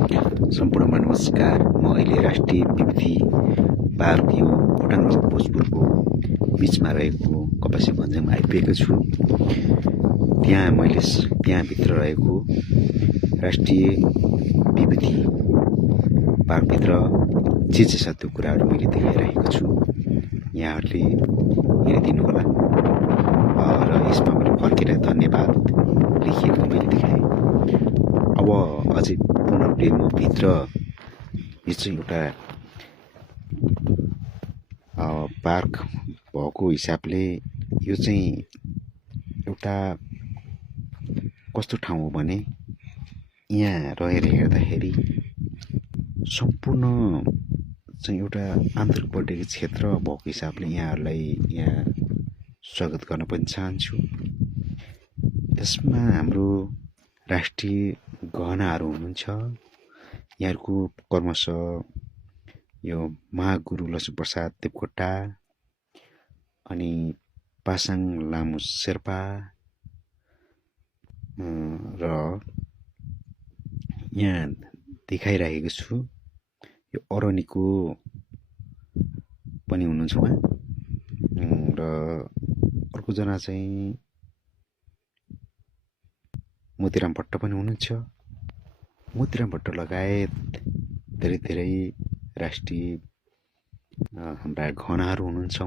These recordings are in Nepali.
सम्पूर्णमा नमस्कार। म अहिले राष्ट्रिय विभूति पार्क यो खोटाङ र भोजपुरको बिचमा रहेको कपासी भन्ज्याङमा आइपुगेको छु। त्यहाँभित्र रहेको राष्ट्रिय विभूति पार्कभित्र जे छ त्यो कुराहरू मैले देखाइरहेको छु। यहाँहरूले हेरिदिनुहोला र यसमा मैले फर्केर धन्यवाद लेखिएको मैले देखाएँ। अब अझै पूर्ण प्रेम भित्र यो चाहिँ एउटा पार्क भएको हिसाबले यो चाहिँ एउटा कस्तो ठाउँ हो भने यहाँ रहेर हेर्दाखेरि सम्पूर्ण चाहिँ एउटा आन्तरिक पर्यटकीय क्षेत्र भएको हिसाबले यहाँहरूलाई यहाँ स्वागत गर्न पनि चाहन्छु। त्यसमा हाम्रो राष्ट्रिय गहनाहरू हुनुहुन्छ। यहाँहरूको क्रमशः यो महागुरु लक्ष्मीप्रसाद देवकोटा अनि पासाङ लामु शेर्पा र यहाँ देखाइरहेको छु यो अरनिको पनि हुनुहुन्छ उहाँ र अर्कोजना चाहिँ मोतीराम भट्ट पनि हुनुहुन्छ। मोतीराम भट्ट लगायत धेरै राष्ट्रिय हाम्रा गहनाहरू हुनुहुन्छ।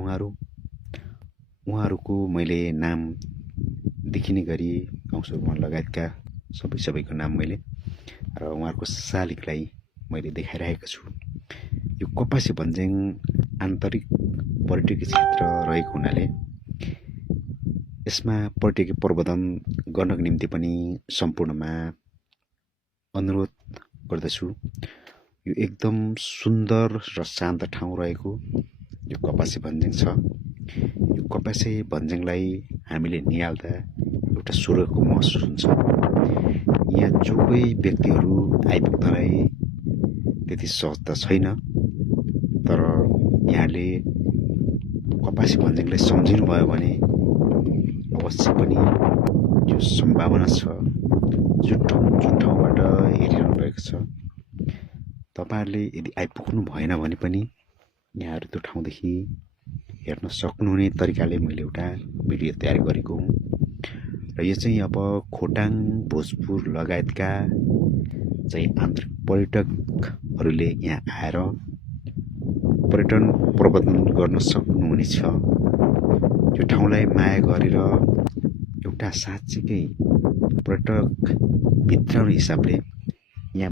उहाँहरूको मैले नाम देखिने गरी गाउँसरमा लगायतका सबैको नाम मैले र उहाँहरूको शालिगलाई मैले देखाइरहेको छु। यो कपासी भन्ज्याङ आन्तरिक पर्यटकीय क्षेत्र रहेको हुनाले यसमा पर्यटकीय प्रवर्धन गर्नको निम्ति पनि सम्पूर्णमा अनुरोध गर्दछु। यो एकदम सुन्दर र शान्त ठाउँ रहेको यो कपासी भन्ज्याङ छ। यो कपासी भन्ज्याङलाई हामीले निहाल्दा एउटा स्वर्गको महसुस हुन्छ। यहाँ जो कोही व्यक्तिहरू आइपुग्नलाई त्यति सहज त छैन, तर यहाँले कपासी भन्ज्याङलाई सम्झिनु भयो भने अवश्य पनि यो सम्भावना छ। जुन ठाउँबाट हेरिरहनु भएको छ तपाईहरुले यदि आइपुग्नु भएन भने पनि यहाँहरू त्यो ठाउँदेखि हेर्न सक्नुहुने तरिकाले मैले एउटा भिडियो तयार गरेको हुँ। र यो चाहिँ अब खोटाङ भोजपुर लगायतका चाहिँ आन्तरिक पर्यटकहरूले यहाँ आएर पर्यटन प्रवर्धन गर्न सक्नुहुनेछ। यो ठाउँलाई माया गरेर एउटा साँच्चीकै पर्यटक भित्राउने हिसाबले